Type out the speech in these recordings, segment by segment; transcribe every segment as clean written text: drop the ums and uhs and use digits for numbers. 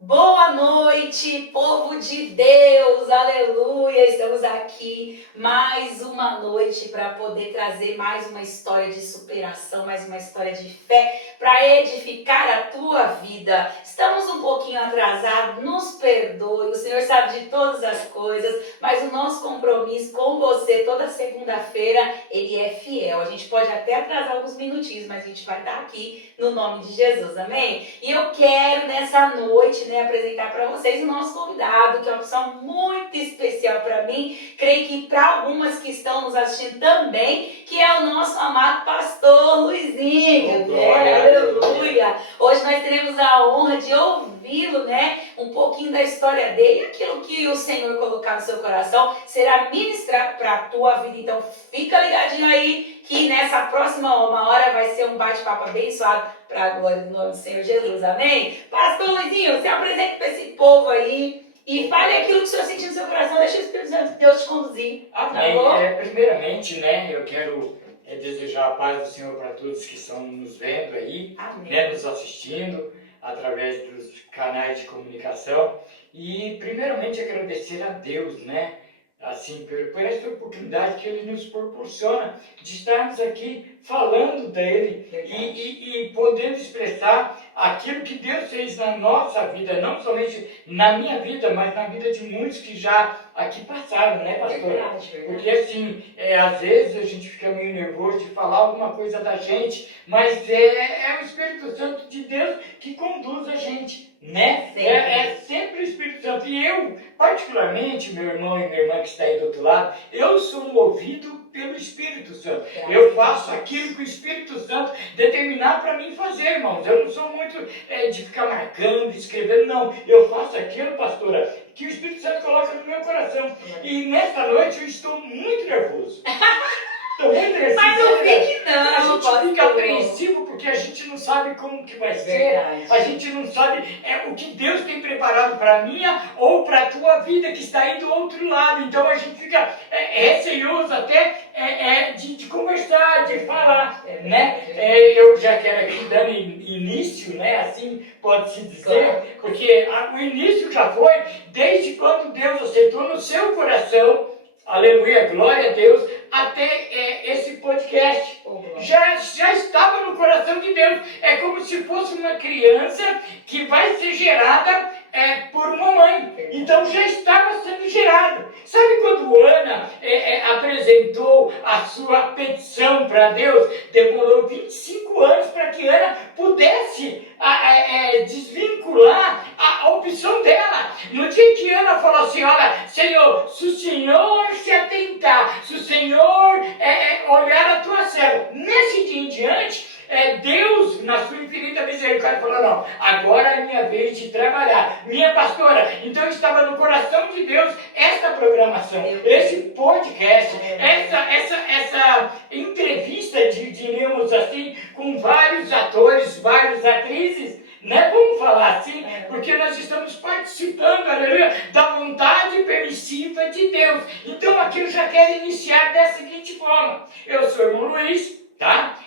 Boa noite, povo de Deus, aleluia! Estamos aqui mais uma noite para poder trazer mais uma história de superação, mais uma história de fé para edificar a tua vida. Estamos um pouquinho atrasados, nos perdoe, o Senhor sabe de todas as coisas, mas o nosso compromisso com você toda segunda-feira, ele é fiel. A gente pode até atrasar alguns minutinhos, mas a gente vai estar aqui no nome de Jesus, amém? E eu quero nessa noite, apresentar para vocês o nosso convidado, que é uma pessoa muito especial para mim, creio que para algumas que estão nos assistindo também, que é o nosso amado pastor Luizinho. Aleluia! Hoje nós teremos a honra de ouvi-lo, um pouquinho da história dele, aquilo que o Senhor colocar no seu coração será ministrado para a tua vida. Então fica ligadinho aí, que nessa próxima uma hora vai ser um bate-papo abençoado para a glória do nome do Senhor Jesus, amém? Pastor Luizinho, se apresente para esse povo aí e fale aquilo que o Senhor sentiu no seu coração, deixa o Espírito Santo de Deus te conduzir, amém. Tá bom? Primeiramente, eu quero desejar a paz do Senhor para todos que estão nos vendo aí, nos assistindo através dos canais de comunicação, e primeiramente agradecer a Deus, assim, por essa oportunidade que Ele nos proporciona de estarmos aqui falando dele e podendo expressar aquilo que Deus fez na nossa vida, não somente na minha vida, mas na vida de muitos que já aqui passaram, pastora? Verdade. Porque assim, às vezes a gente fica meio nervoso de falar alguma coisa da gente, mas é o Espírito Santo de Deus que conduz a gente, É sempre o Espírito Santo. E eu, particularmente, meu irmão e minha irmã que está aí do outro lado, eu sou movido pelo Espírito Santo. Eu faço aquilo que o Espírito Santo determinar para mim fazer, irmãos. Eu não sou muito de ficar marcando, escrevendo, não. Eu faço aquilo, pastora, que o Espírito Santo coloca no meu coração. E nesta noite eu estou muito nervoso. Estou muito nervoso. Mas não fique não, a gente fica apreensivo porque a gente não sabe como que vai ser. A gente não sabe o que Deus tem preparado para a minha ou para a tua vida que está aí do outro lado. Então a gente fica receioso até de conversar, de falar, eu já quero aqui dando início, assim pode-se dizer, porque o início já foi desde quando Deus aceitou no seu coração, aleluia, glória a Deus, até esse podcast. Já estava no coração de Deus. É como se fosse uma criança que vai ser gerada por uma mãe. Então já estava sendo gerada. Sabe quando Ana apresentou a sua petição para Deus? Demorou 25 anos para que Ana pudesse desvincular a opção dela. No dia que Ana falou assim, olha, Senhor, se o Senhor se atentar, se o Senhor olhar a tua serva, nesse dia em diante, Deus, na sua infinita misericórdia, falou, não, agora é minha vez de trabalhar. Minha pastora, então estava no coração de Deus esta programação, esse podcast, essa entrevista, diremos assim, com vários atores, várias atrizes, vamos falar assim, porque nós estamos participando, aleluia, da vontade permissiva de Deus. Então aqui eu já quero iniciar da seguinte forma. Eu sou o irmão Luiz, tá?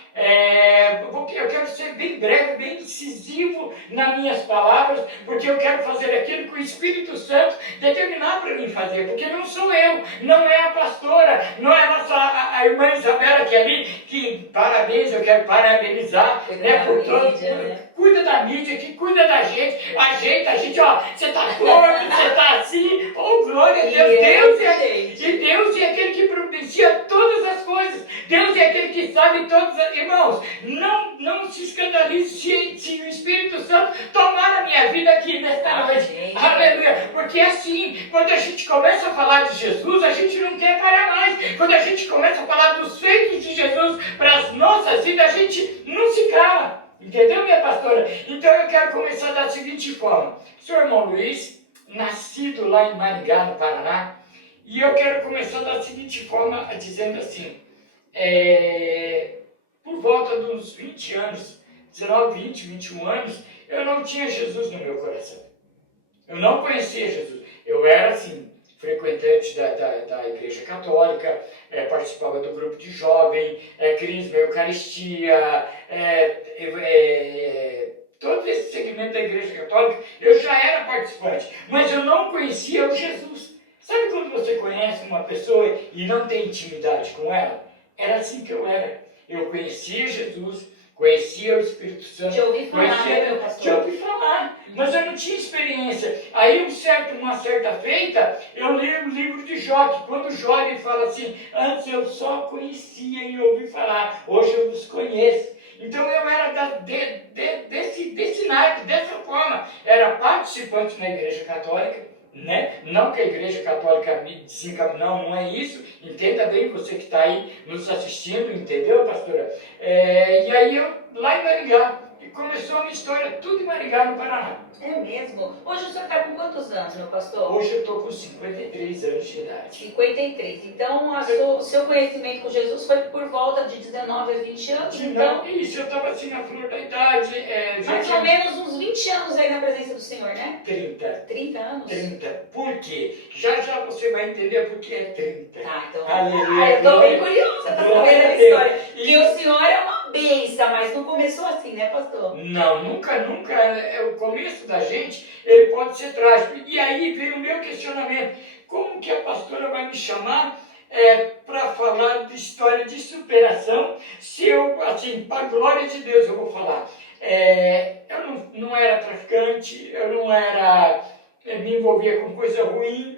Eu quero ser bem breve, bem incisivo nas minhas palavras, porque eu quero fazer aquilo que o Espírito Santo determinar para mim fazer, porque não sou eu, não é a pastora, não é a irmã Isabela que é ali, que parabéns, eu quero parabenizar, por todo, cuida da mídia, que cuida da gente, ajeita a gente, ó, você está torto, você está assim, oh glória a Deus, Deus é aquele que providencia todas as coisas, Deus é aquele que sabe todas as... Irmãos, não se escandalize se o Espírito Santo tomar a minha vida aqui nesta noite. Aleluia. Porque assim, quando a gente começa a falar de Jesus, a gente não quer parar mais. Quando a gente começa a falar dos feitos de Jesus para as nossas vidas, a gente não se cala. Entendeu, minha pastora? Então eu quero começar da seguinte forma. Sou irmão Luiz, nascido lá em Maringá, no Paraná, e eu quero começar da seguinte forma, dizendo assim, por volta dos 20 anos, 19, 20, 21 anos, eu não tinha Jesus no meu coração. Eu não conhecia Jesus. Eu era, assim, frequentante da Igreja Católica, participava do grupo de jovem, crisma, Eucaristia, todo esse segmento da Igreja Católica, eu já era participante, mas eu não conhecia o Jesus. Sabe quando você conhece uma pessoa e não tem intimidade com ela? Era assim que eu era. Eu conhecia Jesus, conhecia o Espírito Santo. De ouvir falar, né, meu De pastor? ouvir falar, mas eu não tinha experiência. Aí, uma certa feita, eu li o livro de Jó, que quando Jó ele fala assim, antes eu só conhecia e ouvi falar, hoje eu os conheço. Então eu era desse naipe, dessa forma. Era participante na Igreja Católica, né? Não que a Igreja Católica me desencaminhe, não é isso. Entenda bem, você que está aí nos assistindo, entendeu, pastora? E aí eu, lá em Maringá, e começou a minha história tudo em Maringá, no Paraná. É mesmo? Hoje o senhor está com quantos anos, meu pastor? Hoje eu estou com 53 anos de idade. 53. Então, o seu conhecimento com Jesus foi por volta de 19 a 20 anos? Então, Isso, eu estava assim na flor da idade. mais ou menos uns 20 anos aí na presença do Senhor, né? 30. 30 anos? 30. Por quê? Já você vai entender por que é 30. Tá, então. Aleluia. Eu estou bem curiosa para saber a história. Que o senhor é uma bênção, mas não começou assim, né, pastor? Não, nunca. O começo da gente, ele pode ser trágico. E aí veio o meu questionamento. Como que a pastora vai me chamar para falar de história de superação, se eu, assim, para a glória de Deus eu vou falar. Eu não era traficante, eu não era, me envolvia com coisa ruim,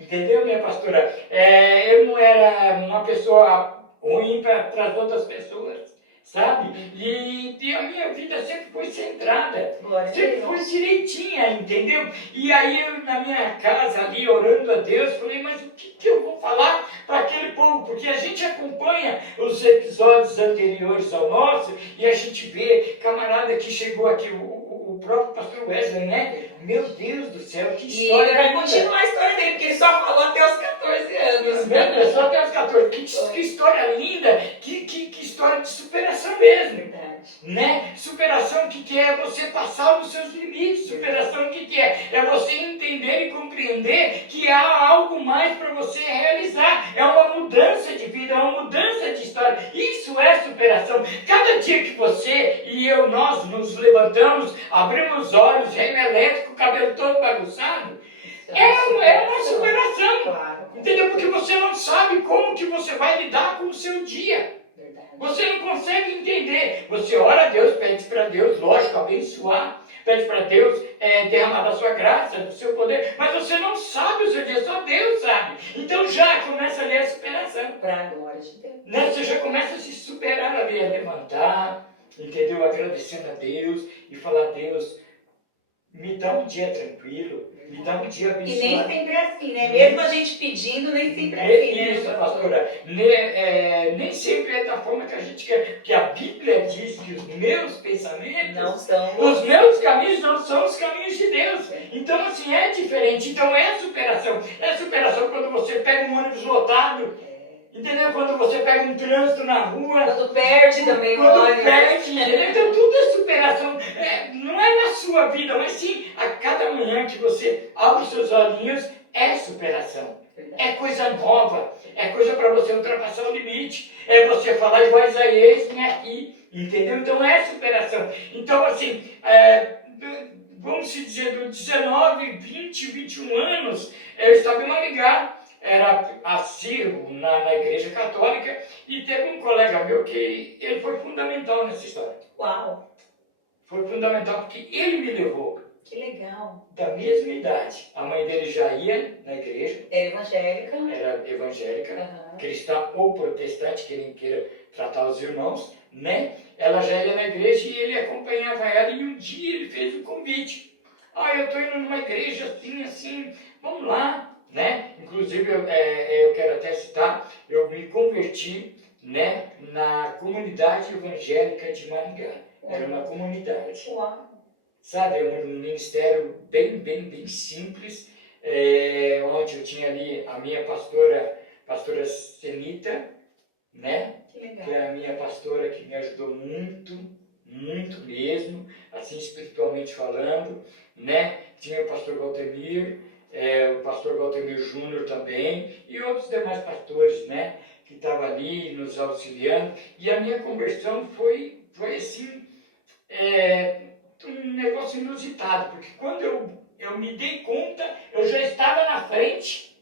entendeu, minha pastora? Eu não era uma pessoa ruim para as outras pessoas, sabe? E a minha vida sempre foi centrada, sempre foi direitinha, entendeu? E aí eu, na minha casa ali, orando a Deus, falei, mas o que eu vou falar para aquele povo? Porque a gente acompanha os episódios anteriores ao nosso e a gente vê, camarada que chegou aqui, o próprio pastor Wesley, né? Meu Deus do céu, que história! E ele vai continuar a história dele, porque ele só falou até os 14 anos. Só até os 14. Que história linda, que história de superação mesmo. Verdade. Né? Superação que é você passar os seus limites. Superação que é você entender e compreender que há algo mais para você realizar. É uma mudança de vida, é uma mudança de história. Isso é superação. Cada dia que você e eu, nós nos levantamos, abrimos os olhos, reino elétrico, cabelo todo bagunçado, é uma superação. Claro. Entendeu? Porque você não sabe como que você vai lidar com o seu dia. Verdade. Você não consegue entender. Você ora a Deus, pede para Deus, lógico, abençoar. Pede para Deus derramar da sua graça, do seu poder. Mas você não sabe o seu dia, só Deus sabe. Então já começa ali a superação. Para a glória de Deus. Né? Você já começa a se superar ali, a levantar, entendeu? Agradecendo a Deus e falar, Deus, me dá um dia tranquilo, me dá um dia abençoado. E nem sempre é assim, né? Mesmo a gente pedindo, nem sempre é assim, né? Isso, pastora. Nem sempre é da forma que a gente quer. Porque a Bíblia diz que os meus pensamentos, não são. os meus caminhos não são os caminhos de Deus. Então, assim, é diferente. Então, é superação. É superação quando você pega um ônibus lotado. Entendeu? Quando você pega um trânsito na rua. Quando perde também o Quando ônibus. perde, entendeu? Então tudo é superação. Não é na sua vida, mas sim a cada manhã que você abre os seus olhinhos, é superação. É coisa nova. É coisa para você ultrapassar o limite. É você falar igual a Isaías, aqui. Entendeu? Então é superação. Então, assim, vamos dizer, dos 19, 20, 21 anos, eu estava em Maringá. Era assíduo na Igreja Católica e teve um colega meu que ele foi fundamental nessa história. Uau! Foi fundamental porque ele me levou. Que legal! Da mesma idade. A mãe dele já ia na igreja. Era evangélica. Era evangélica, cristã ou protestante, que ele queira tratar os irmãos, né? Ela já ia na igreja e ele acompanhava ela e um dia ele fez um convite. Eu estou indo numa igreja assim, vamos lá. Né? Inclusive, eu quero até citar, eu me converti, né, na comunidade evangélica de Maringá. Era uma comunidade. Uau. Sabe, é um ministério bem simples, onde eu tinha ali a minha pastora Senita, né? Que legal. Que é a minha pastora que me ajudou muito mesmo, assim espiritualmente falando, né? Tinha o pastor Valtemir, o pastor Valtemir Júnior também, e outros demais pastores, né, que estavam ali nos auxiliando. E a minha conversão foi assim, um negócio inusitado, porque quando eu me dei conta, eu já estava na frente,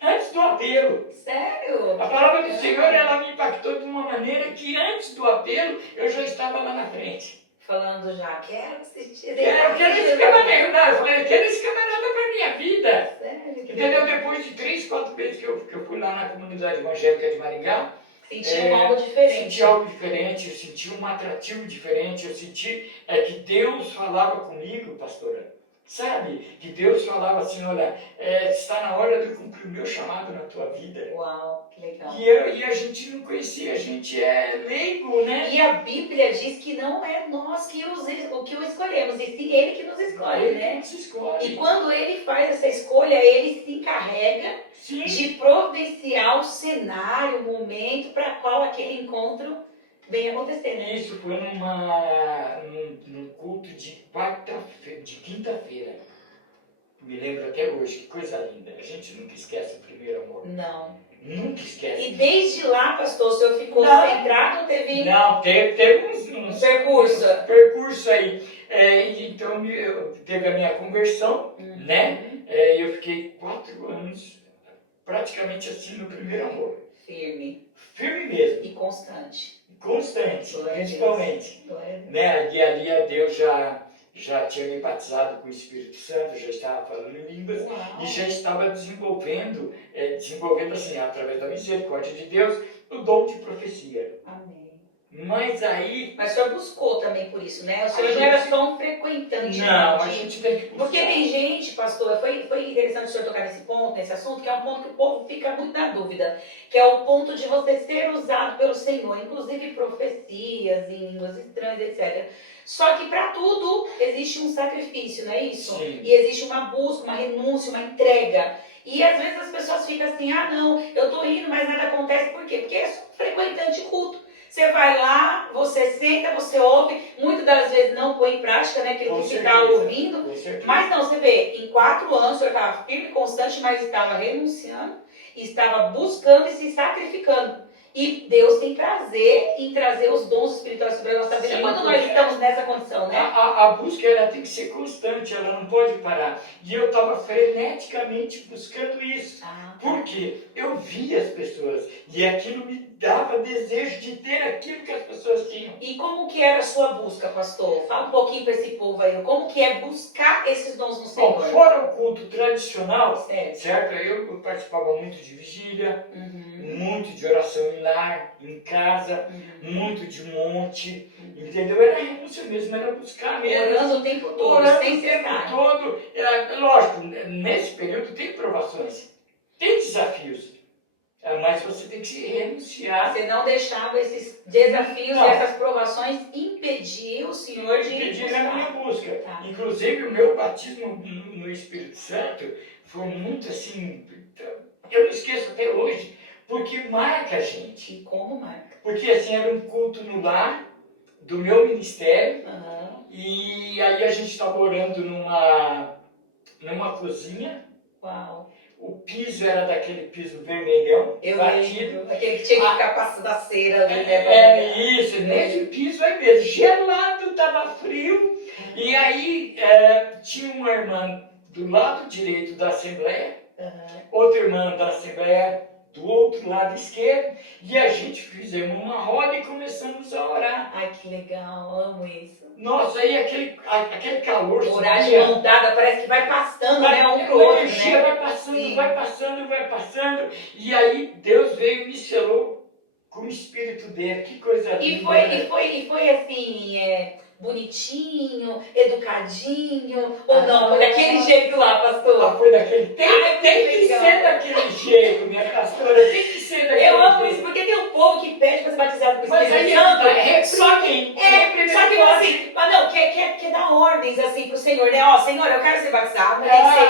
antes do apelo. Sério? A palavra do Senhor, ela me impactou de uma maneira que antes do apelo, eu já estava lá na frente. Falando já, quero assistir. Eu quero esse camarada, não, eu falei, eu quero esse camarada para minha vida. Sério? Entendeu? Depois de 3, 4 vezes que eu fui lá na comunidade evangélica de Maringá, Senti algo diferente. senti algo diferente, eu senti um atrativo diferente, eu senti que Deus falava comigo, pastora. Sabe? Que Deus falava assim, olha, está na hora de eu cumprir o meu chamado na tua vida. Uau, que legal. E a gente não conhecia, a gente é leigo, né? E a Bíblia diz que não é nós que o escolhemos, e sim Ele que nos escolhe, Ele né? nos escolhe. E quando Ele faz essa escolha, Ele se encarrega Sim. de providenciar o cenário, o momento para qual aquele encontro vem acontecer, né? Isso foi num culto de quinta-feira. Me lembro até hoje, que coisa linda. A gente nunca esquece o primeiro amor. Não. Nunca esquece. E desde lá, pastor, o senhor ficou Não. centrado ou teve Não, teve uns percurso? Percurso aí. Então, teve a minha conversão, né? Eu fiquei 4 anos praticamente assim no primeiro amor. Firme. Firme mesmo. E constante. Constante, Glória a Deus. principalmente. Glória a Deus. Né? E ali a Deus já tinha me batizado com o Espírito Santo, já estava falando em línguas. Uau. E já estava desenvolvendo assim, através da misericórdia de Deus, o dom de profecia. Amém. Mas aí... Mas o senhor buscou também por isso, né? O senhor A não era gente- só um frequentante. Não, né, a de- gente tem que buscar. Porque tem gente, pastor, foi interessante o senhor tocar nesse ponto, nesse assunto, que é um ponto que o povo fica muito na dúvida, que é o ponto de você ser usado pelo Senhor, inclusive profecias em línguas estranhas, etc. Só que para tudo existe um sacrifício, não é isso? Sim. E existe uma busca, uma renúncia, uma entrega. E às vezes as pessoas ficam assim, ah não, eu tô indo, mas nada acontece. Por quê? Porque é só um frequentante de culto. Você vai lá, você senta, você ouve, muitas das vezes não põe em prática, né, aquilo Com que você certeza. está ouvindo. Com certeza. Mas não, você vê, em 4 anos o senhor estava firme e constante, mas estava renunciando, estava buscando e se sacrificando. E Deus tem prazer em trazer os dons espirituais sobre a nossa vida Sim, quando nós porque estamos nessa condição, né? A busca ela tem que ser constante, ela não pode parar. E eu estava freneticamente buscando isso. Porque eu via as pessoas e aquilo me dava desejo de ter aquilo que as pessoas tinham. E como que era a sua busca, pastor? Fala um pouquinho para esse povo aí. Como que é buscar esses dons no Senhor? Bom, fora o culto tradicional, Certo. certo? Eu participava muito de vigília, Uhum. muito de oração em lar, em casa, Uhum. muito de monte, entendeu? Era renúncia mesmo, era buscar mesmo. Orando o tempo todo, Orando sem o tempo cessar. todo. Lógico, nesse período tem provações, tem desafios, mas você tem que se renunciar. Você não deixava esses desafios Não. e essas provações impedir o Senhor de Pedir a minha buscar. busca. Tá. Inclusive, o meu batismo no Espírito Santo foi muito assim, eu não esqueço até hoje, porque marca a gente. E como marca? Porque assim, era um culto no lar do meu ministério, Aham. e aí a gente estava orando numa cozinha. Uau. O piso era daquele piso vermelhão, Eu batido. lembro. Aquele que tinha que ficar passando a cera ali, né? Isso, nesse piso aí mesmo, gelado, estava frio. E aí tinha uma irmã do lado direito da Assembleia, Aham. outra irmã da Assembleia do outro lado esquerdo, e a gente fizemos uma roda e começamos a orar. Ai, que legal. Amo isso. Nossa, aí aquele calor Orar de subia. mão dada, parece que vai passando, né? Um pro A outro, energia né? vai passando, Sim. vai passando, vai passando. E aí Deus veio e me selou com o Espírito dele. Que coisa linda. E foi assim, bonitinho, educadinho, ou não? Foi daquele jeito lá, pastor? Foi daquele. Ai, que Tem que legal. ser daquele jeito, minha pastora. Tem que ser daquele Eu amo jeito. isso, porque tem um povo que pede para ser batizado com o Mas Espírito aí Santo. só que Só que assim, mas não, quer dar ordens assim pro Senhor, né? Ó, Senhor, eu quero ser batizado, mas tem que ser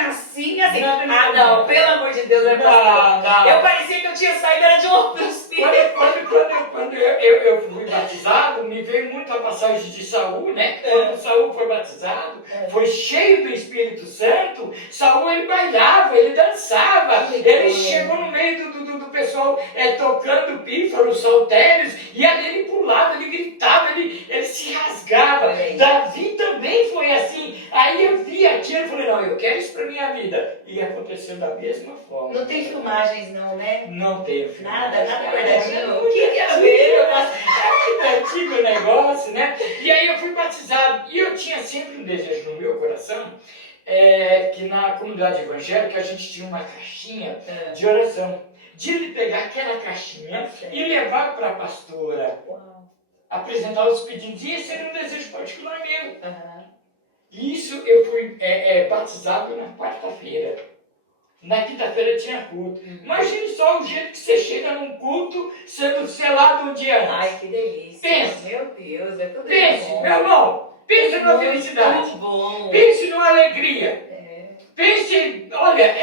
assim. Não, Ah, não, pelo amor de Deus, né, pastor? Não. Eu parecia que eu tinha saído, era de outro espírito. Quando eu fui batizado, me veio muito a passagem de Saul, né? Quando Saul foi batizado, foi cheio do Espírito Santo. Saul, ele bailava, ele dançava, ele chegou no meio do pessoal tocando pífaros, saltérios, e ali ele pulava, ele gritava, ele se rasgava. Davi também foi assim. Aí eu vi aquilo e falei, não, eu quero isso para minha vida. E aconteceu da mesma forma. Não tem filmagens não, né? Não tenho filmagem. Nada verdadeinho. O que é ver? é antigo negócio, né? E aí eu fui batizado. E eu tinha sempre um desejo no meu coração, que na comunidade evangélica a gente tinha uma caixinha de oração. De ele pegar aquela caixinha e levar para a pastora. Uau. Apresentar os pedidos. E esse era um desejo particular meu. Uhum. E isso eu fui batizado na quarta-feira. Na quinta-feira tinha culto. Imagine só o jeito que você chega num culto sendo selado um dia antes. Ai, que delícia. Pense. Meu Deus, é tudo Pense, bom. meu irmão. Pense numa felicidade. Muito bom. Pense numa alegria. É. Pense, olha,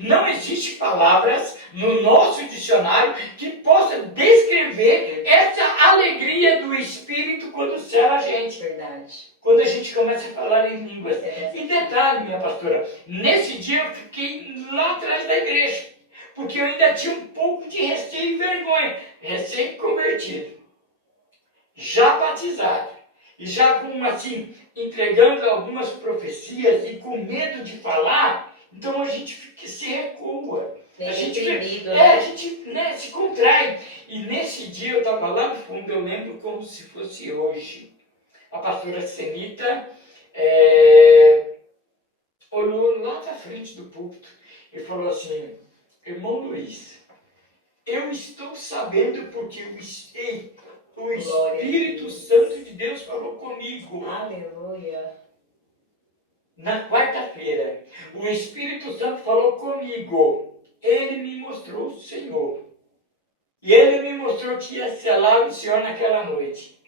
não existe palavras no nosso dicionário que possa descrever essa alegria do Espírito quando sela a gente. Verdade. Quando a gente começa a falar em línguas. É. E detalhe, minha pastora, nesse dia eu fiquei lá atrás da igreja, porque eu ainda tinha um pouco de receio e vergonha, recém-convertido, já batizado, e já com assim, entregando algumas profecias e com medo de falar, então a gente se recua. A gente, a gente se contrai. E nesse dia eu estava lá no fundo, eu lembro como se fosse hoje. A pastora Senita olhou lá na frente do púlpito e falou assim, irmão Luiz, eu estou sabendo porque o Espírito Santo de Deus falou comigo. Aleluia. Na quarta-feira, o Espírito Santo falou comigo. Ele me mostrou o Senhor. E ele me mostrou que ia selar o Senhor naquela noite.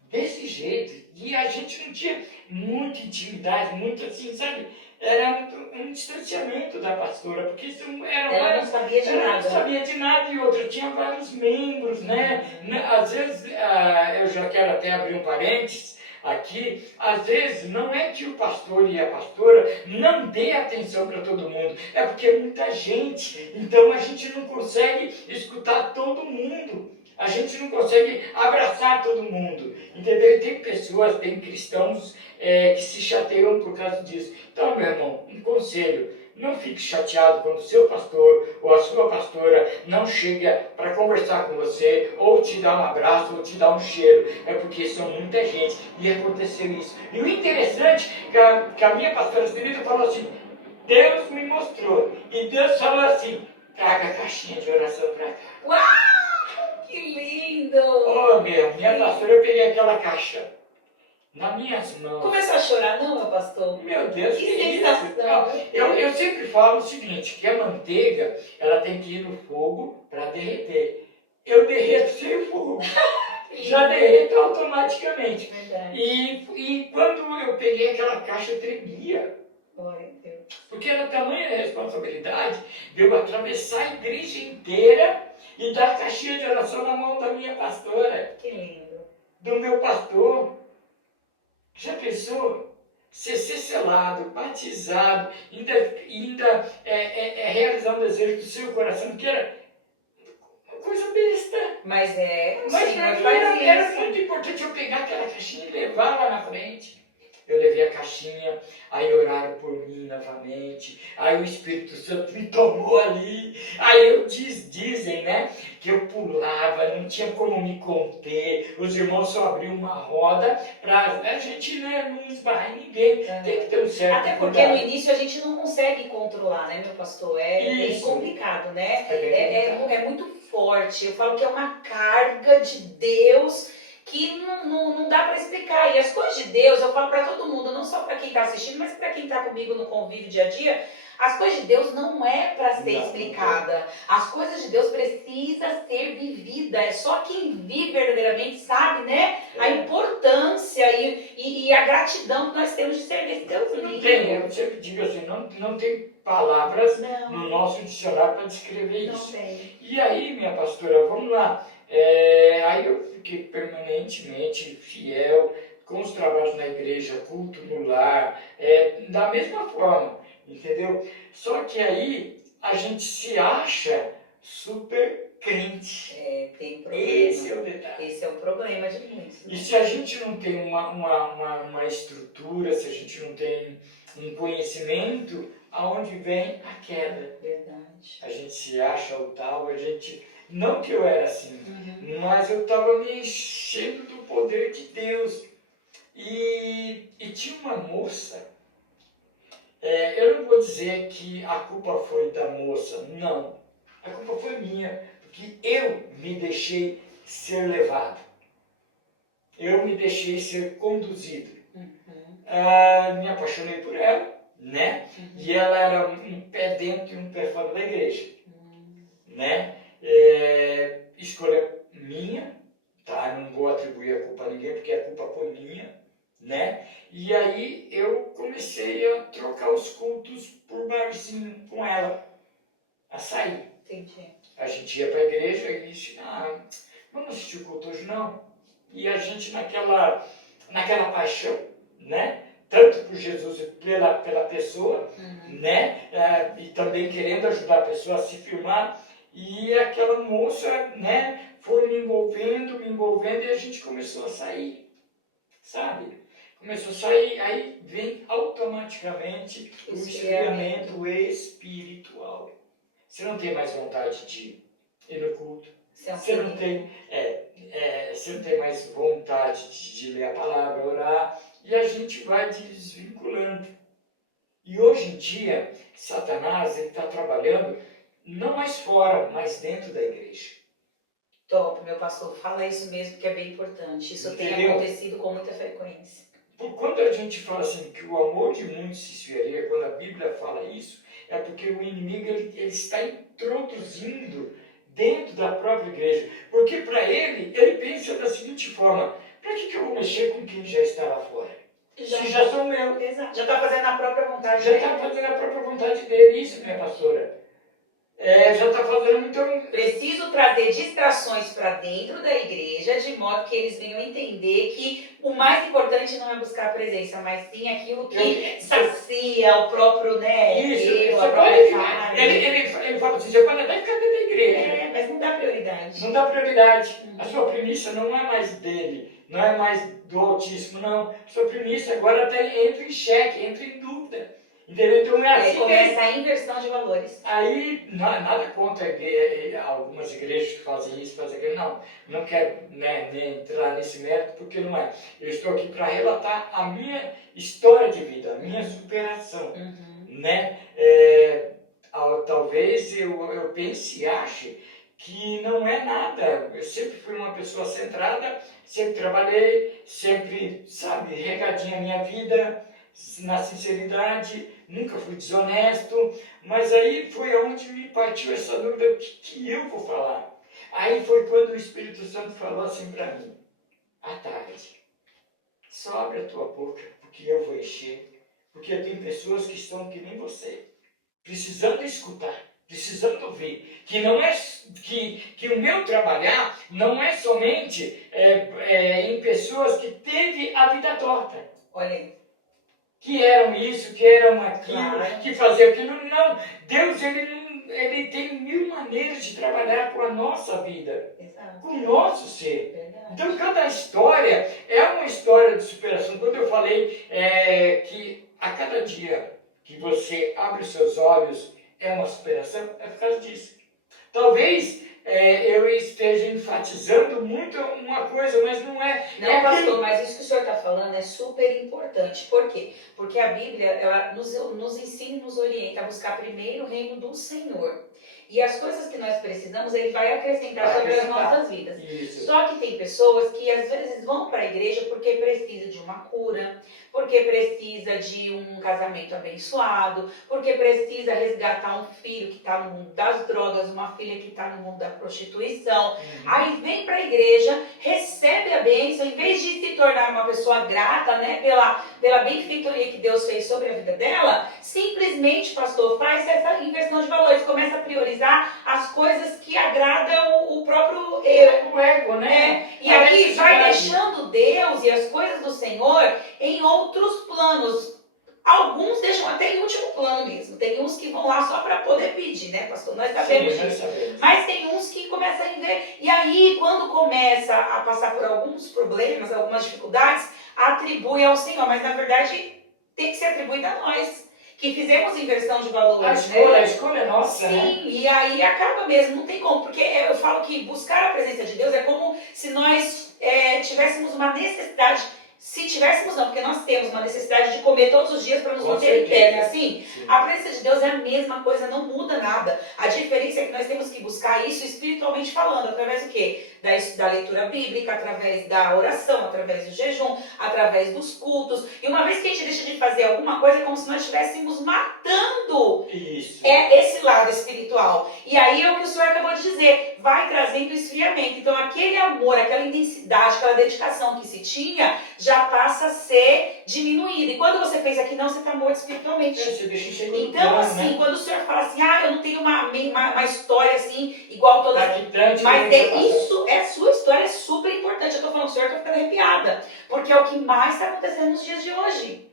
Desse jeito. E a gente não tinha muita intimidade, muito assim, sabe? Era um distanciamento da pastora, porque isso ela não sabia de nada. Ela não sabia de nada e outra. Tinha vários membros, né? Às vezes, eu já quero até abrir um parênteses aqui, às vezes não é que o pastor e a pastora não dê atenção para todo mundo, é porque é muita gente, então a gente não consegue escutar todo mundo, a gente não consegue abraçar todo mundo, entendeu? E tem pessoas, tem cristãos que se chateiam por causa disso. Então, meu irmão, um conselho, não fique chateado quando o seu pastor ou a sua pastora não chega para conversar com você, ou te dá um abraço, ou te dá um cheiro. É porque são muita gente e aconteceu isso. E o interessante é que a minha pastora Senita falou assim, Deus me mostrou. E Deus falou assim, traga a caixinha de oração para cá. Uau, que lindo! Oh, minha pastora, eu peguei aquela caixa nas minhas mãos. Começou a chorar não, meu pastor? Meu Deus, que isso? sensação! Eu sempre falo o seguinte, que a manteiga, ela tem que ir no fogo para derreter. Eu derreto sem fogo. Já derreto automaticamente. Verdade. E quando eu peguei aquela caixa, eu tremia. Glória a Deus. Porque era tamanha a responsabilidade de eu atravessar a igreja inteira e dar a caixinha de oração na mão da minha pastora. Que lindo. Do meu pastor. Já pensou? Ser selado, batizado, ainda realizar um desejo do seu coração, que era uma coisa besta. Mas Mas para mim era muito importante eu pegar aquela caixinha e levar lá na frente. Eu levei a caixinha, aí oraram por mim novamente, aí o Espírito Santo me tomou ali, aí dizem, né, que eu pulava, não tinha como me conter, os irmãos só abriam uma roda para a gente, né, não esbarrar em ninguém, tem que ter um certo até porque cuidado. no início a gente não consegue controlar, né, meu pastor? É bem complicado, né? É muito forte, eu falo que é uma carga de Deus que não dá para explicar. E as coisas de Deus, eu falo para todo mundo, não só para quem está assistindo, mas para quem está comigo no convívio dia a dia, as coisas de Deus não é para ser explicada. As coisas de Deus precisam ser vividas. É só quem vive verdadeiramente sabe, né? A importância e a gratidão que nós temos de servir esse Deus Não vivo. tem, eu sempre digo assim, não tem palavras Não. no nosso dicionário para descrever Não isso. tem. E aí, minha pastora, vamos lá. Aí eu fiquei permanentemente fiel com os trabalhos na igreja, culto no lar, da mesma forma, entendeu? Só que aí a gente se acha super crente. Tem problema. Esse é o detalhe. Esse é o problema de muitos. E se a gente não tem uma estrutura, se a gente não tem um conhecimento, aonde vem a queda? Verdade. A gente se acha o tal, a gente... Não que eu era assim, mas eu estava me enchendo do poder de Deus. E tinha uma moça, eu não vou dizer que a culpa foi da moça, não. A culpa foi minha, porque eu me deixei ser levado. Eu me deixei ser conduzido. Me apaixonei por ela, né? E ela era um pé dentro e um pé fora da igreja, né? Escolha minha, tá? Não vou atribuir a culpa a ninguém, porque a culpa foi minha, né? E aí eu comecei a trocar os cultos por barzinho com ela, a sair. Entendi. A gente ia para a igreja e disse, vamos assistir o culto hoje não? E a gente naquela paixão, né? Tanto por Jesus e pela pessoa, né? E também querendo ajudar a pessoa a se firmar. E aquela moça, né? Foi me envolvendo e a gente começou a sair, sabe? Começou a sair, aí vem automaticamente o esfriamento espiritual. Você não tem mais vontade de ir no culto. Você não tem mais vontade de ler a palavra, orar, e a gente vai desvinculando. E hoje em dia, Satanás está trabalhando não mais fora, mas dentro da igreja. Top, meu pastor, fala isso mesmo, que é bem importante. Isso tem acontecido com muita frequência. Quando a gente fala assim que o amor de muitos se esfriaria, quando a Bíblia fala isso, é porque o inimigo ele está introduzindo dentro da própria igreja. Porque para ele pensa da seguinte forma, para que eu vou mexer com quem já está lá fora? Se já são meus. Exato. Já está fazendo a própria vontade dele. Já está fazendo a própria vontade dele, isso, minha pastora. Já está fazendo, então... Preciso trazer distrações para dentro da igreja, de modo que eles venham entender que o mais importante não é buscar a presença, mas sim aquilo que sacia o próprio, né? Isso, ele fala assim, você pode até ficar dentro da igreja. Mas não dá prioridade. Não dá prioridade. A sua premissa não é mais dele, não é mais do Altíssimo, não. A sua premissa agora até entra em xeque, entra em dúvida. Entendeu? Então é assim. Começa a inversão de valores. Aí, nada contra algumas igrejas que fazem isso, fazem aquilo. Não quero nem entrar nesse mérito, porque não é. Eu estou aqui para relatar a minha história de vida, a minha superação. Né? Talvez eu pense e ache que não é nada. Eu sempre fui uma pessoa centrada, sempre trabalhei, sempre, sabe, regadinha a minha vida, na sinceridade, nunca fui desonesto, mas aí foi onde me partiu essa dúvida, o que eu vou falar? Aí foi quando o Espírito Santo falou assim para mim, à tarde, só abre a tua boca, porque eu vou encher, porque tem pessoas que estão que nem você, precisando escutar, precisando ouvir, que não é que o meu trabalhar não é somente em pessoas que teve a vida torta. Olha aí. Que eram isso, que eram aquilo, que faziam aquilo. Não, Deus ele tem mil maneiras de trabalhar com a nossa vida, com o nosso ser. Verdade. Então cada história é uma história de superação. Quando eu falei que a cada dia que você abre os seus olhos é uma superação, é por causa disso. Talvez eu esteja enfatizando muito uma coisa, mas não é. Não, pastor, mas isso que o senhor está falando é super importante. Por quê? Porque a Bíblia ela nos ensina e nos orienta a buscar primeiro o reino do Senhor. E as coisas que nós precisamos, Ele vai acrescentar sobre as nossas vidas. Isso. Só que tem pessoas que às vezes vão para a igreja porque precisa de uma cura, porque precisa de um casamento abençoado, porque precisa resgatar um filho que está no mundo das drogas, uma filha que está no mundo da prostituição. Aí vem para a igreja, recebe a bênção, em vez de se tornar uma pessoa grata, né, pela benfeitoria que Deus fez sobre a vida dela, simplesmente, pastor, faz essa inversão de valores, começa a priorizar as coisas que agradam o próprio eu. O ego, né? E aí vai deixando Deus e as coisas do Senhor em outros planos. Alguns deixam até em último plano mesmo. Tem uns que vão lá só para poder pedir, né, pastor? Nós sabemos disso. Mas tem uns que começam a ver. E aí, quando começa a passar por alguns problemas, algumas dificuldades, atribui ao Senhor. Mas, na verdade, tem que ser atribuído a nós, que fizemos inversão de valores. A escolha é nossa, Sim, né? E aí acaba mesmo, não tem como. Porque eu falo que buscar a presença de Deus é como se nós tivéssemos uma necessidade. Se tivéssemos não, porque nós temos uma necessidade de comer todos os dias para nos manter em pé, né? Assim, Sim. A presença de Deus é a mesma coisa, não muda nada. A diferença é que nós temos que buscar isso espiritualmente falando, através do quê? Da leitura bíblica, através da oração, através do jejum, através dos cultos. E uma vez que a gente deixa de fazer alguma coisa, é como se nós estivéssemos matando esse lado espiritual. E aí é o que o senhor acabou de dizer, vai trazendo esfriamento. Então aquele amor, aquela intensidade, aquela dedicação que se tinha, já passa a ser diminuída. E quando você fez aqui, não, você está morto espiritualmente. Então, assim, quando o senhor fala assim, eu não tenho uma história assim, igual todas as... Mas isso é sua história, é super importante. Eu tô falando com o senhor, eu tô ficando arrepiada. Porque é o que mais está acontecendo nos dias de hoje.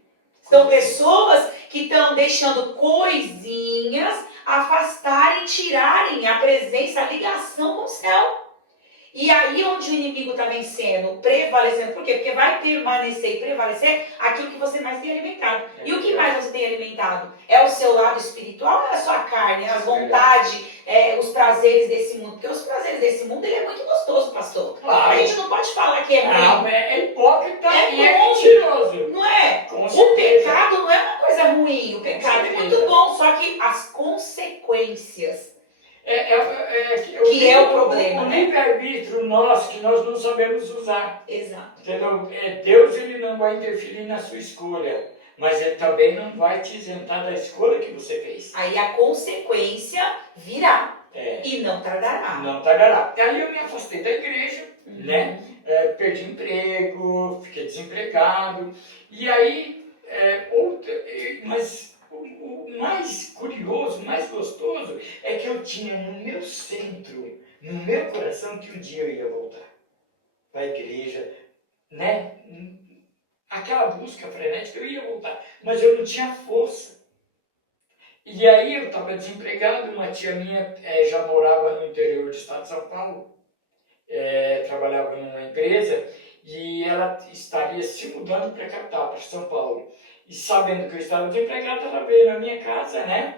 São pessoas que estão deixando coisinhas afastarem, tirarem a presença, a ligação com o céu. E aí onde o inimigo está vencendo, prevalecendo. Por quê? Porque vai permanecer e prevalecer aquilo que você mais tem alimentado. E o que mais você tem alimentado? É o seu lado espiritual ou é a sua carne, as vontades, os prazeres desse mundo? Porque os prazeres desse mundo, ele é muito gostoso, pastor. Claro. A gente não pode falar que é ruim. Não, é hipócrita e bom, é mentiroso. Não é? Com O certeza. pecado não é uma coisa ruim. O pecado é muito bom, só que as consequências... que é o problema, o né? livre-arbítrio nosso, que nós não sabemos usar. Exato. Entendeu? Deus, ele não vai interferir na sua escolha, mas ele também não vai te isentar da escolha que você fez. Aí a consequência virá e não tardará. Não tardará. Aí eu me afastei da igreja, né? Perdi emprego, fiquei desempregado. E aí, mas o mais curioso, o mais gostoso é que eu tinha no meu centro, no meu coração, que um dia eu ia voltar para a igreja, né? Aquela busca frenética, eu ia voltar, mas eu não tinha força. E aí eu estava desempregado, uma tia minha já morava no interior do estado de São Paulo, trabalhava numa empresa e ela estaria se mudando para a capital, para São Paulo. E sabendo que eu estava desempregado, ela veio na minha casa, né?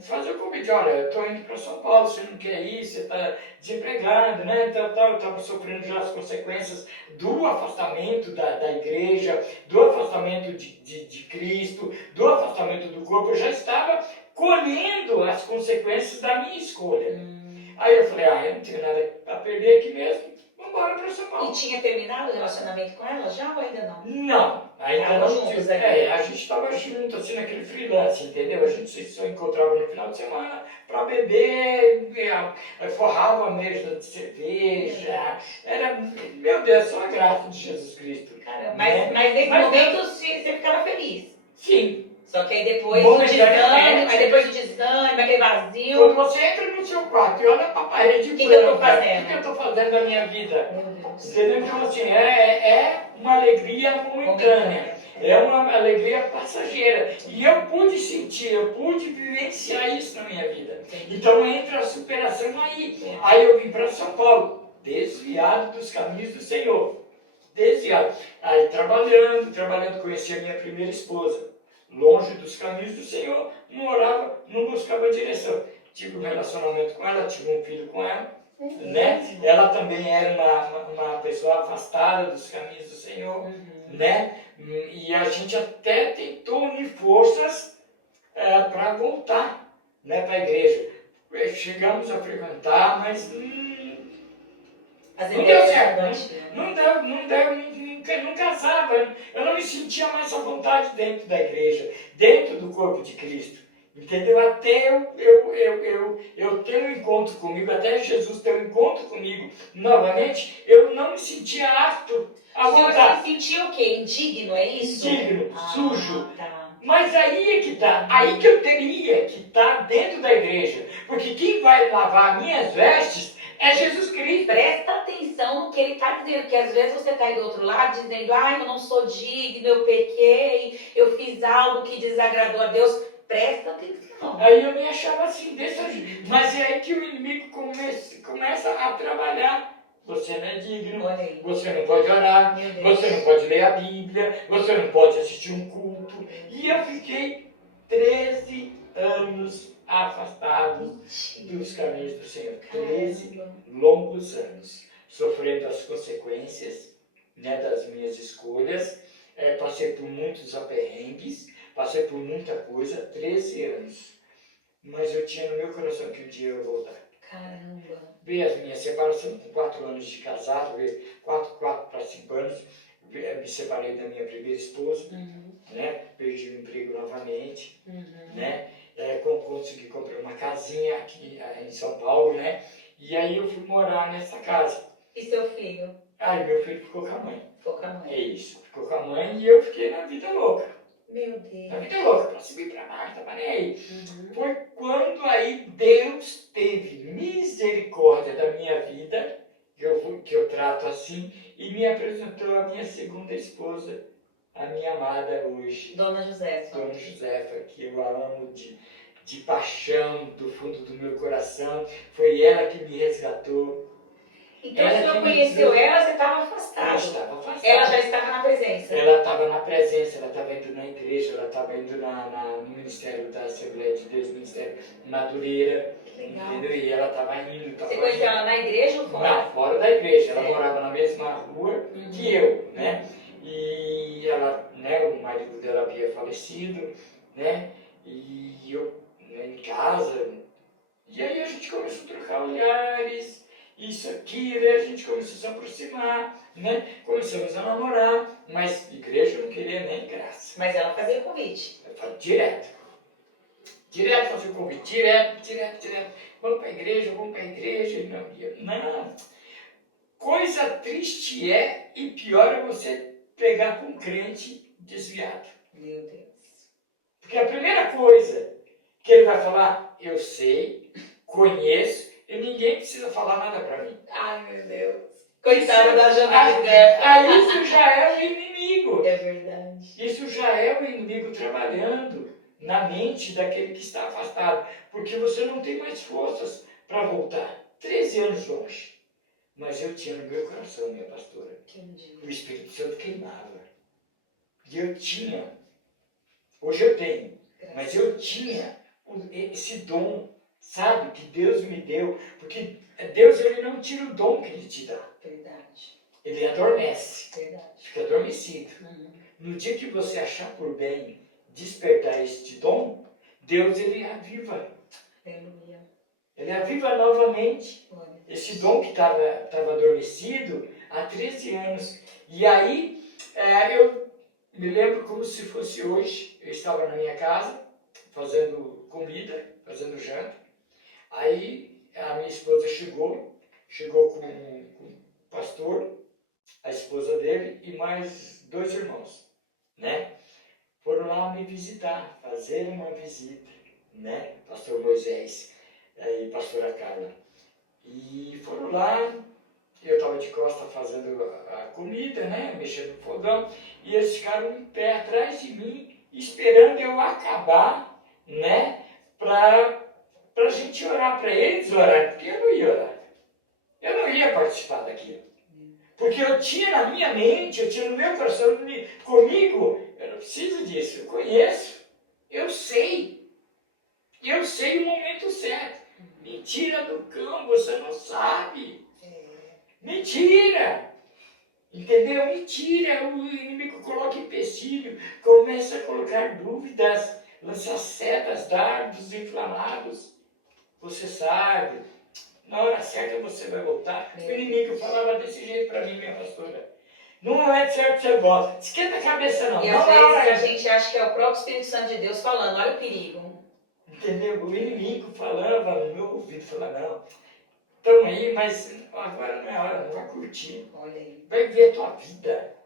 Fazer o convite, olha, eu estou indo para São Paulo, você não quer ir, você está desempregado, né? Eu estava sofrendo já as consequências do afastamento da igreja, do afastamento de Cristo, do afastamento do corpo, eu já estava colhendo as consequências da minha escolha. Aí eu falei, eu não tenho nada a perder aqui mesmo, vamos embora para São Paulo. E tinha terminado o relacionamento com ela já ou ainda não? Não, ainda não. Juntos, a gente estava junto, assim, naquele freelance, entendeu? A gente só encontrava no final de semana para beber, forrava a mesa de cerveja. Era, meu Deus, só a graça de Jesus Cristo. Caramba, mas nesse momento você ficava feliz. Sim. Só que aí depois do desânimo, aquele vazio. Quando você entra no seu quarto e olha para a parede, o que eu estou fazendo? O que eu estou fazendo da minha vida? Meu Deus. Entendeu? Então, assim, é uma alegria momentânea. É uma alegria passageira. E eu pude sentir, eu pude vivenciar isso na minha vida. Então entra a superação aí. Aí eu vim para São Paulo, desviado dos caminhos do Senhor. Desviado. Aí trabalhando, conheci a minha primeira esposa. Longe dos caminhos do Senhor, não orava, não buscava direção. Tive um relacionamento com ela, tive um filho com ela, né? Ela também era uma pessoa afastada dos caminhos do Senhor, né? E a gente até tentou unir forças para voltar, né, para a igreja. Chegamos a frequentar, mas não deu certo, não deu, não casava. Eu não me sentia mais à vontade dentro da igreja, dentro do corpo de Cristo. Entendeu? Até eu ter um encontro comigo, até Jesus ter um encontro comigo novamente, eu não me sentia apto a O senhor voltar. se sentiu o quê? Indigno, é isso? Indigno, sujo. Tá. Mas aí é que tá, aí que eu teria que estar dentro da igreja. Porque quem vai lavar minhas vestes é Jesus Cristo. Presta atenção no que ele está dizendo, porque às vezes você está aí do outro lado dizendo, ai, eu não sou digno, eu pequei, eu fiz algo que desagradou a Deus. Presta atenção. Aí eu me achava assim, mas é aí que o inimigo começa a trabalhar. Você não é digno, Olha aí. você não pode orar, Meu Deus. você não pode ler a Bíblia, você não pode assistir um culto. E eu fiquei 13 anos afastado dos caminhos do Senhor. 13 longos anos, sofrendo as consequências, né, das minhas escolhas. Passei por muitos aperrengues, passei por muita coisa, 13 anos. Mas eu tinha no meu coração que um dia eu ia voltar. Caramba. Veio a minha separação com 4 anos de casado, 4 para 5 anos, me separei da minha primeira esposa, né? Perdi o emprego novamente, né? Consegui comprar uma casinha aqui em São Paulo, né? E aí eu fui morar nessa casa. E seu filho? Aí meu filho ficou com a mãe. Ficou com a mãe. É isso, ficou com a mãe e eu fiquei na vida louca. Meu Deus. Na vida louca, pra subir pra baixo, tava nem aí. Foi quando aí Deus teve misericórdia da minha vida, que eu trato assim, e me apresentou a minha segunda esposa, a minha amada hoje, Dona Josefa. Dona Josefa, que eu a amo de paixão, do fundo do meu coração. Foi ela que me resgatou. Então, o senhor conheceu ela, você estava afastado. Eu estava afastado. Ela já estava na presença. Ela estava na presença, ela estava indo na igreja, ela estava indo no Ministério da Assembleia de Deus, Ministério Madureira. Legal. Entendeu? E ela estava indo. Você conheceu ela na igreja ou fora? Não, fora da igreja. Ela morava na mesma rua que eu, né? E ela, né, o marido dela havia falecido, né? E eu, né, em casa. E aí a gente começou a trocar olhares, isso, aquilo, e a gente começou a se aproximar, né? Começamos a namorar, mas igreja eu não queria nem graça. Mas ela fazia convite. Eu falo direto. Direto fazia o convite, direto. Vamos para a igreja. E não ia. Não. Coisa triste é e pior é você pegar com um crente desviado. Meu Deus. Porque a primeira coisa que ele vai falar, eu sei, conheço, e ninguém precisa falar nada para mim. Ai, meu Deus. Coitada da Josefa. Aí isso já é o inimigo. É verdade. Isso já é o inimigo trabalhando na mente daquele que está afastado. Porque você não tem mais forças para voltar. 13 anos longe. Mas eu tinha no meu coração, minha pastora, o Espírito Santo queimava. E eu tinha. Hoje eu tenho. Mas eu tinha esse dom, sabe, que Deus me deu. Porque Deus, ele não tira o dom que ele te dá. Verdade. Ele adormece. Verdade. Fica adormecido. No dia que você achar por bem despertar este dom, Deus, ele aviva. Aleluia. Ele aviva novamente esse dom que estava adormecido há 13 anos. E aí, eu me lembro como se fosse hoje. Eu estava na minha casa, fazendo comida, fazendo janta. Aí, a minha esposa chegou com o pastor, a esposa dele e mais 2 irmãos, né? Foram lá me visitar, fazer uma visita, né? Pastor Moisés e pastora Carla. E foram lá, eu estava de costa fazendo a comida, né? Mexendo no fogão, e eles ficaram em pé atrás de mim, esperando eu acabar, né? Pra a gente orar, para eles orarem, porque eu não ia orar. Eu não ia participar daquilo. Porque eu tinha na minha mente, eu tinha no meu coração, comigo, eu não preciso disso, eu conheço, eu sei o momento certo. Mentira do cão, você não sabe. Mentira! Entendeu? Mentira! O inimigo coloca empecilho, começa a colocar dúvidas, lança setas, dardos inflamados. Você sabe, na hora certa você vai voltar. O inimigo falava desse jeito para mim, minha pastora. No momento certo você volta. Esquenta a cabeça não. E não às na hora vezes a gente acha que é o próprio Espírito Santo de Deus falando, olha o perigo. Entendeu? O inimigo falava no meu ouvido, falava, não, estamos aí, mas agora não é hora, não vai curtir. Olha aí. Vai ver a tua vida.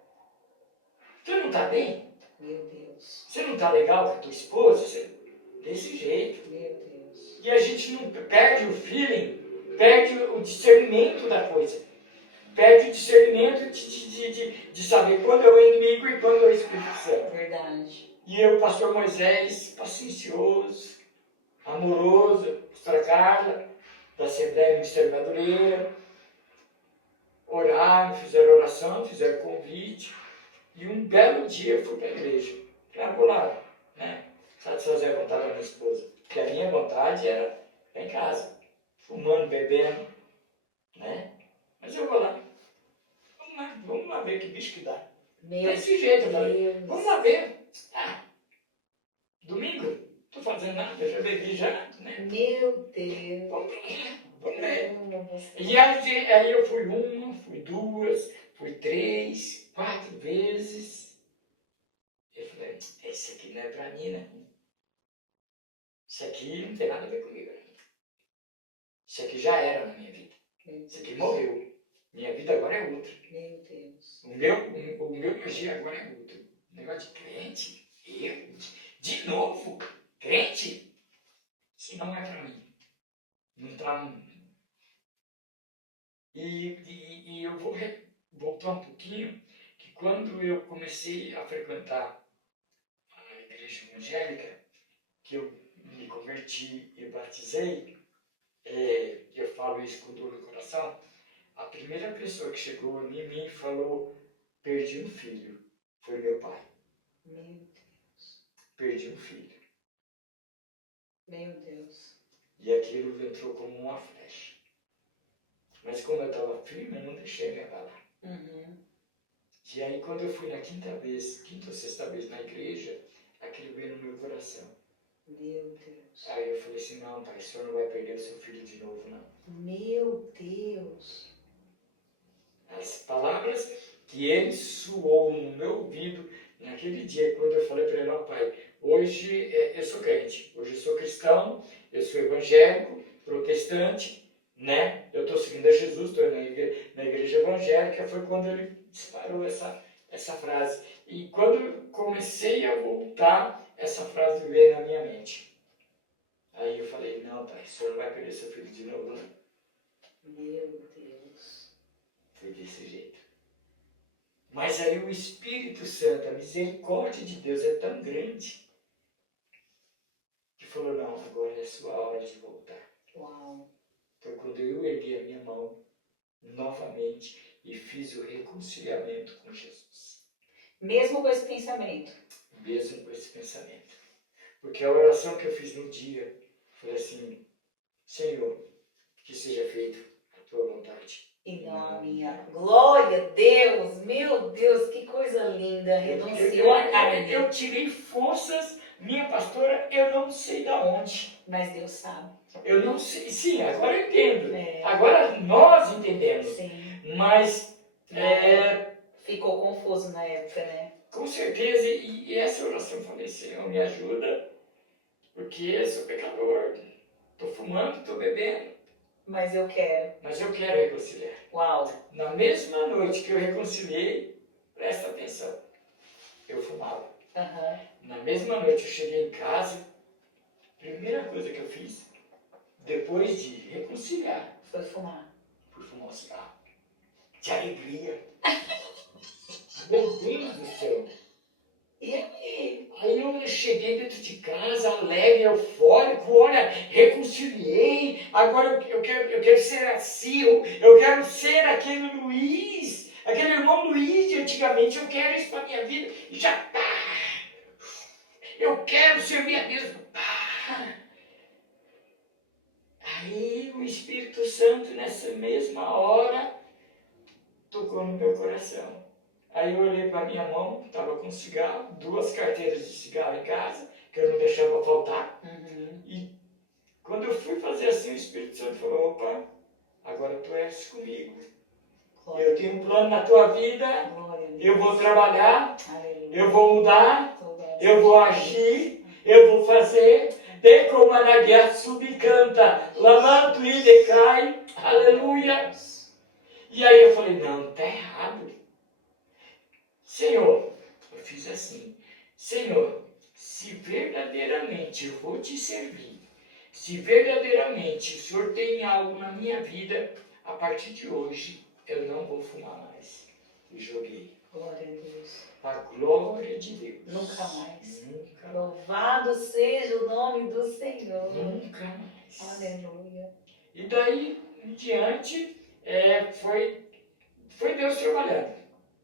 Tu não está bem? Meu Deus. Você não está legal com a tua esposa? Desse jeito. Meu Deus. E a gente não perde o feeling, perde o discernimento da coisa. Perde o discernimento de saber quando é o inimigo e quando é o Espírito Santo. Verdade. E eu, pastor Moisés, paciencioso, amoroso, pastora Carla, da Assembleia Ministério Madureira, oraram, fizeram oração, fizeram convite. E um belo dia eu fui para a igreja. Falei, vou lá, né? Satisfazer a vontade da minha esposa. Porque a minha vontade era ficar em casa, fumando, bebendo, né? Mas eu vou lá. Vamos lá ver que bicho que dá. Meu Desse jeito eu falei, Deus. vamos lá ver. Domingo, não estou fazendo nada, já bebi já, né? Meu Deus. Vamos lá, vamos ver. Você- E aí eu fui uma, fui duas, fui três, 4 vezes. Eu falei, esse aqui não é pra mim, né? Isso aqui não tem nada a ver comigo. Né? Isso aqui já era na minha vida. Isso aqui morreu. Minha vida agora é outra. Meu Deus. O meu dia agora é outro. Negócio de crente, eu, de novo, crente, isso não é pra mim. Não tá. E eu vou voltar um pouquinho, que quando eu comecei a frequentar a igreja evangélica, que eu me converti e batizei, eu falo isso com dor no coração, a primeira pessoa que chegou em mim e falou, perdi um filho, foi meu pai. Meu Deus. Perdi um filho. Meu Deus. E aquilo entrou como uma flecha. Mas como eu estava firme, eu não deixei me abalar. Uhum. E aí quando eu fui na quinta ou sexta vez na igreja, aquilo veio no meu coração. Meu Deus. Aí eu falei assim, não pai, o senhor não vai perder o seu filho de novo, não. Meu Deus. As palavras que ele suou no meu ouvido, naquele dia, quando eu falei para ele, não pai, hoje eu sou crente, hoje eu sou cristão, eu sou evangélico, protestante, né? Eu estou seguindo a Jesus, estou na igreja evangélica, foi quando ele disparou essa frase. E quando eu comecei a voltar, essa frase veio na minha mente. Aí eu falei, não pai, o senhor não vai perder seu filho de novo, não? Meu Deus. Foi desse jeito. Mas aí o Espírito Santo, a misericórdia de Deus é tão grande, que falou, não, agora é a sua hora de voltar. Uau. Foi quando eu ergui a minha mão novamente e fiz o reconciliamento com Jesus. Mesmo com esse pensamento. Mesmo com esse pensamento. Porque a oração que eu fiz no dia, foi assim, Senhor, que seja feito a tua vontade. E não a minha. Glória a Deus. Meu Deus, que coisa linda. Renunciou a carne. Eu tirei forças, minha pastora, eu não sei de onde. Mas Deus sabe. Eu não sei, sim, agora eu entendo. É. Agora nós entendemos. Sim. Mas, Ficou confuso na época, né? com certeza, e essa oração eu falei, Senhor, me ajuda, porque eu sou pecador. Estou fumando, estou bebendo, Mas eu quero. mas eu quero reconciliar. Uau. Na mesma noite que eu reconciliei, presta atenção, eu fumava. Aham. Na mesma noite eu cheguei em casa, primeira coisa que eu fiz, depois de reconciliar, Foi fumar. fui fumar um cigarro. De alegria. Meu Deus do céu. E aí? Aí eu cheguei dentro de casa, alegre, eufórico, olha, reconciliei, agora eu quero ser assim, eu quero ser aquele Luiz, aquele irmão Luiz de antigamente, eu quero isso para minha vida, e já tá. Eu quero servir a Deus. Aí o Espírito Santo, nessa mesma hora, tocou no meu coração. Aí eu olhei para minha mão, estava com cigarro, 2 carteiras de cigarro em casa, que eu não deixava faltar. Uhum. E quando eu fui fazer assim, o Espírito Santo falou, opa, agora tu és comigo. Glória. Eu tenho um plano na tua vida, Glória. eu vou trabalhar, Aleluia. eu vou mudar, Glória. eu vou agir, eu vou fazer. Decomanagia subcanta, lamento e decai, aleluia. E aí eu falei, não, tá errado. Senhor, eu fiz assim, Senhor, se verdadeiramente eu vou te servir, se verdadeiramente o Senhor tem algo na minha vida, a partir de hoje eu não vou fumar mais. E joguei. Glória a Deus. A glória de Deus. Nunca mais. Nunca, Louvado seja o nome do Senhor. nunca mais. Aleluia. E daí em diante foi Deus trabalhando.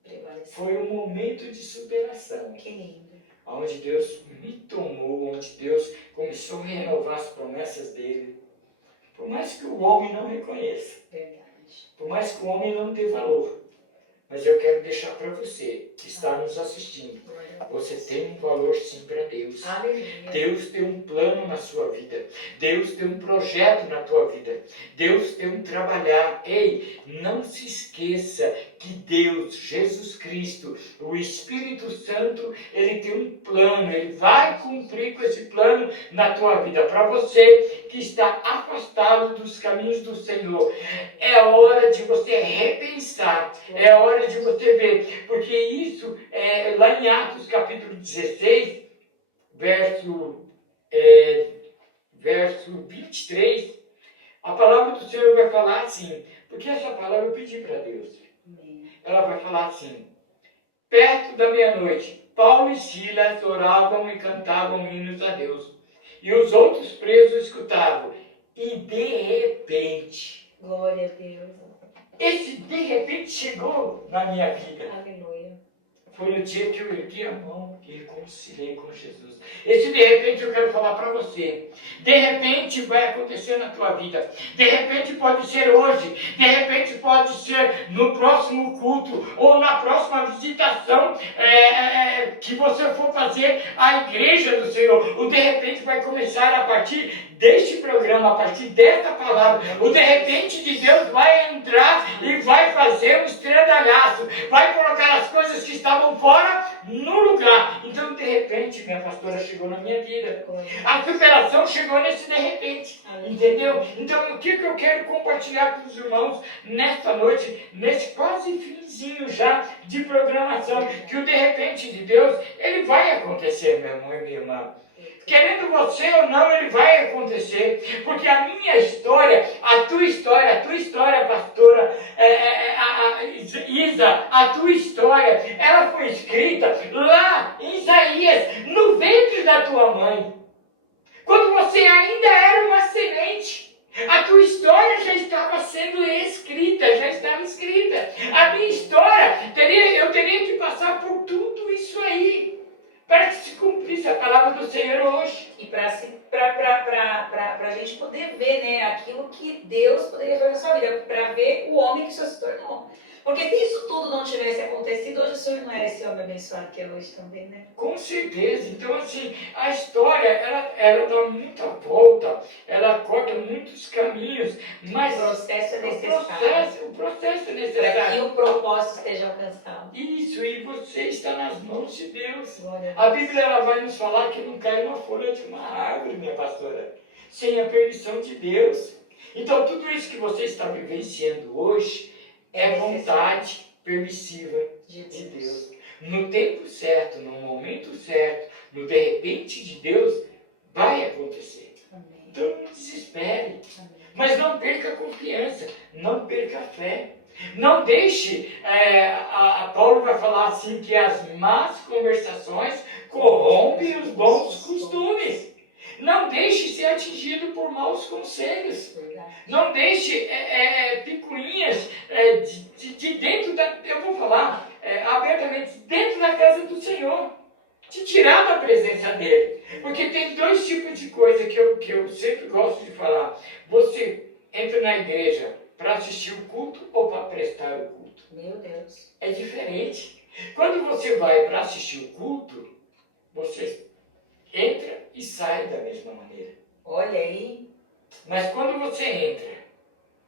Prevaleceu. Foi um momento de superação. Que lindo. Onde Deus me tomou, onde Deus começou a renovar as promessas dele. Por mais que o homem não reconheça, Verdade. por mais que o homem não dê valor, mas eu quero deixar para você que está nos assistindo, Glória a Deus. você tem um valor sim para Deus. Aleluia. Deus tem um plano na sua vida. Deus tem um projeto na tua vida. Deus tem um trabalhar. Ei, não se esqueça que Deus, Jesus Cristo, o Espírito Santo, ele tem um plano. Ele vai cumprir com esse plano na tua vida. Para você que está afastado dos caminhos do Senhor, é hora de você repensar. É hora de você ver. Porque isso, lá em Atos capítulo 16, verso 23, a palavra do Senhor vai falar assim, porque essa palavra eu pedi para Deus. Amém. Ela vai falar assim, perto da meia-noite, Paulo e Silas oravam e cantavam hinos a Deus, e os outros presos escutavam, e de repente, Glória a Deus. esse de repente chegou na minha vida. Aleluia. Foi no dia que eu ergui a mão e reconciliei com Jesus. Esse de repente eu quero falar para você. De repente vai acontecer na tua vida. De repente pode ser hoje. De repente pode ser no próximo culto. Ou na próxima visitação que você for fazer à igreja do Senhor. O de repente vai começar a partir deste programa, a partir desta palavra. O de repente de Deus vai entrar e vai fazer um estradalhaço. Vai colocar as coisas que estavam fora no lugar. Então, de repente, minha pastora chegou na minha vida. A superação chegou nesse de repente. Entendeu? Então, o que eu quero compartilhar com os irmãos nesta noite, nesse quase finzinho já de programação, que o de repente de Deus, ele vai acontecer, meu irmão e minha irmã. Querendo você ou não, ele vai acontecer. Porque a minha história, a tua história, pastora Isa, a tua história, ela foi escrita lá em Isaías, no ventre da tua mãe. Quando você ainda era uma semente, a tua história já estava sendo escrita, já estava escrita. A minha história, eu teria que passar por tudo isso aí, para que se cumprisse a palavra do Senhor hoje. E para a gente poder ver, né, aquilo que Deus poderia fazer na sua vida, para ver o homem que o Senhor se tornou. Porque se isso tudo não tivesse acontecido, hoje o Senhor não era esse homem abençoado que é hoje também, né? Com certeza. Então, assim, a história, ela dá muita volta, ela corta muitos caminhos, mas O processo é necessário. o processo é Para que necessário. o propósito esteja alcançado. Isso, e você está nas mãos de Deus. Glória A Bíblia ela vai nos falar que não cai uma folha de uma árvore, minha pastora, sem a permissão de Deus. Então, tudo isso que você está vivenciando hoje é vontade permissiva de de Deus. Deus. No tempo certo, no momento certo, no de repente de Deus, vai acontecer. Amém. Então, não desespere. Amém. Mas não perca a confiança, não perca a fé. Não deixe, a Paulo vai falar assim, que as más conversações corrompem os bons costumes. Não deixe ser atingido por maus conselhos. Verdade. Não deixe picuinhas de dentro da... Eu vou falar abertamente, dentro da casa do Senhor. Te tirar da presença dele. Porque tem dois tipos de coisa que eu sempre gosto de falar. Você entra na igreja para assistir o culto ou para prestar o culto? Meu Deus. É diferente. Quando você vai para assistir o culto, você entra e sai da mesma maneira. Olha aí. Mas quando você entra,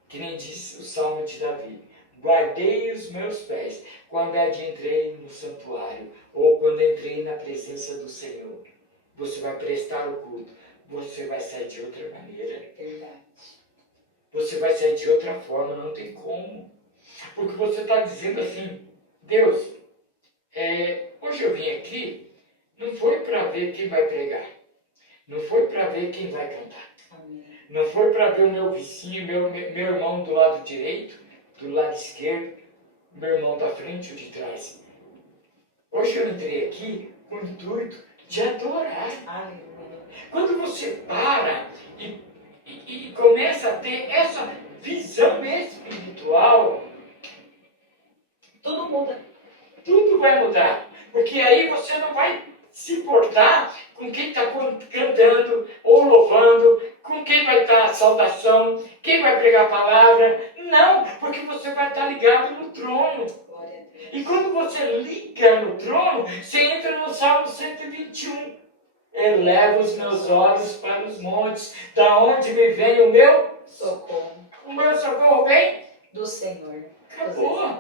que nem diz o Salmo de Davi, guardei os meus pés quando entrei no santuário, ou quando entrei na presença do Senhor. Você vai prestar o culto. você vai sair de outra maneira. Verdade. Você vai sair de outra forma, não tem como. Porque você está dizendo assim, Deus, hoje eu vim aqui, não foi para ver quem vai pregar. Não foi para ver quem vai cantar. Amém. Não foi para ver o meu vizinho, meu irmão do lado direito, do lado esquerdo, meu irmão da frente ou de trás. Hoje eu entrei aqui com o intuito de adorar. Aleluia. Quando você para e começa a ter essa visão espiritual, Tudo muda. tudo vai mudar. Porque aí você não vai se importar com quem está cantando ou louvando, com quem vai estar a saudação, quem vai pregar a palavra. Não, porque você vai estar ligado no trono. Glória a Deus. E quando você liga no trono, você entra no Salmo 121. Eleva os meus olhos para os montes, da onde me vem o meu Socorro. O meu socorro vem Do Senhor. Acabou.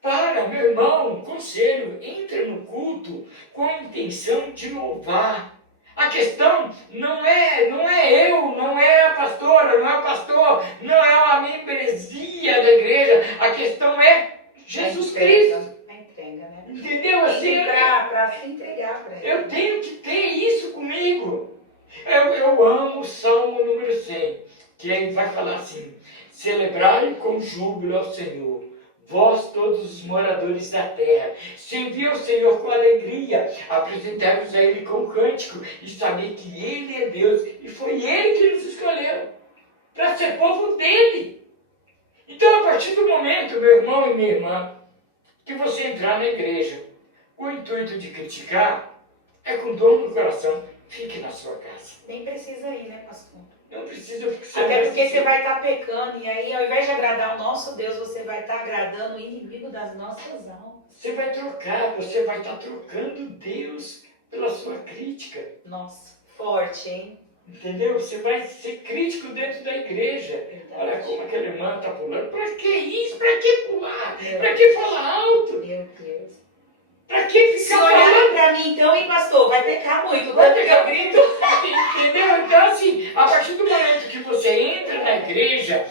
Para, meu irmão, conselho, entra no culto com a intenção de louvar. A questão não é eu, não é a pastora, não é o pastor, não é a membresia da igreja. A questão é Jesus Cristo. A entrega, né? Entendeu? Assim, Para se entregar para Ele. eu tenho que ter isso comigo. Eu amo o Salmo número 100, que aí vai falar assim: celebrai com júbilo ao Senhor, vós todos os moradores da terra. Servi ao Senhor com alegria, apresentai-vos a Ele com cântico, e sabei que Ele é Deus, e foi Ele que nos escolheu para ser povo dEle. Então, a partir do momento, meu irmão e minha irmã, que você entrar na igreja com o intuito de criticar, é com dor no coração, fique na sua casa. Nem precisa ir, né, pastor? Não precisa, porque você Até porque você vai estar pecando, e aí, ao invés de agradar o nosso Deus, você vai estar agradando o inimigo das nossas almas. Você vai trocar, você vai estar trocando Deus pela sua crítica. Nossa, forte, hein? Entendeu? Você vai ser crítico dentro da igreja. Verdade. Olha como aquele irmão está pulando. Para que isso? Para que pular? Meu Para que falar alto? Meu Deus. Para que Se ficar olharem falando? pra mim, então, hein, pastor? Vai pecar muito. Vai pegar grito, entendeu? Então, assim, a partir do momento que você entra na igreja